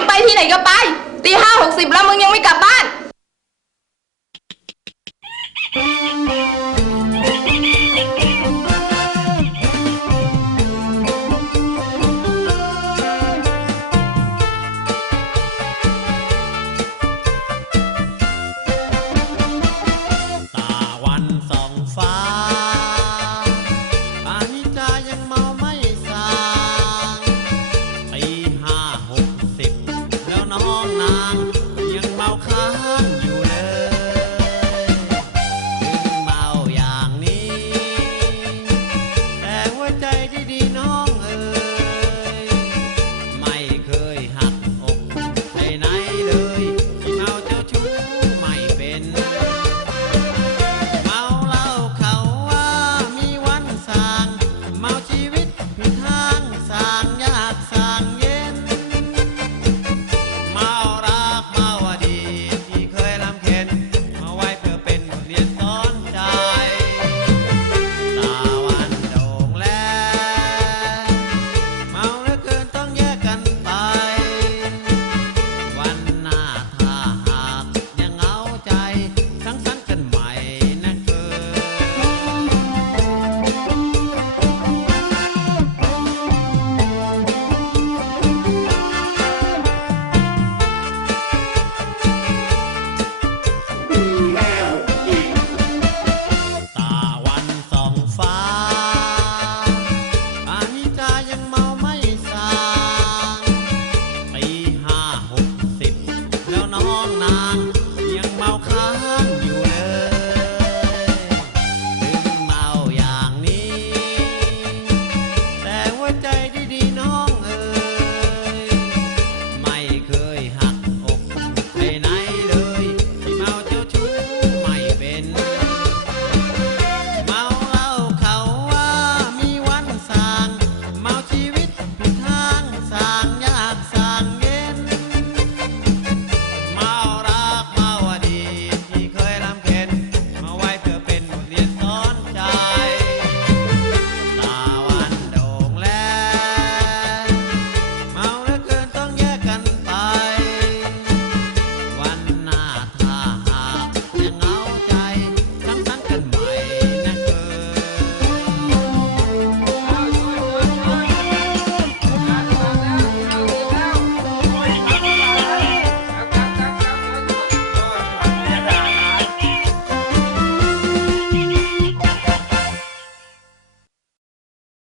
งไปที่ไหนก็ไปตี 5:60แล้วมึงยังไม่กลับบ้านตาวันส่องฟ้าอานิจจายังเมาไม่สางตี 5:60แล้วน้องนางยังเมาค้างอยู่เลยถึงเมาอย่างนี้แต่หัวใจดีๆน้องเอ๋ยไม่เคยหักอกไปไหนเลยที่เมาเจ้าชู้ไม่เป็นเมาเหล้าเขาว่ามีวันส่างเมาชีวิตผิดทางส่างยากส่างเย็นเมารักเมาอดีตที่เคยลำเค็ญมาไว้เพื่อเป็นบทเรียนสอนใจตาวันโด่งแลเมาเหลือเกินต้องแยกกันไปวันหน้าถ้าหากยังเหงาใจสังสรรค์กันใหม่นะเกิตาวันส่องฟ้าอานิจจายังเมาไม่สางตี 5:60แล้วน้องนาง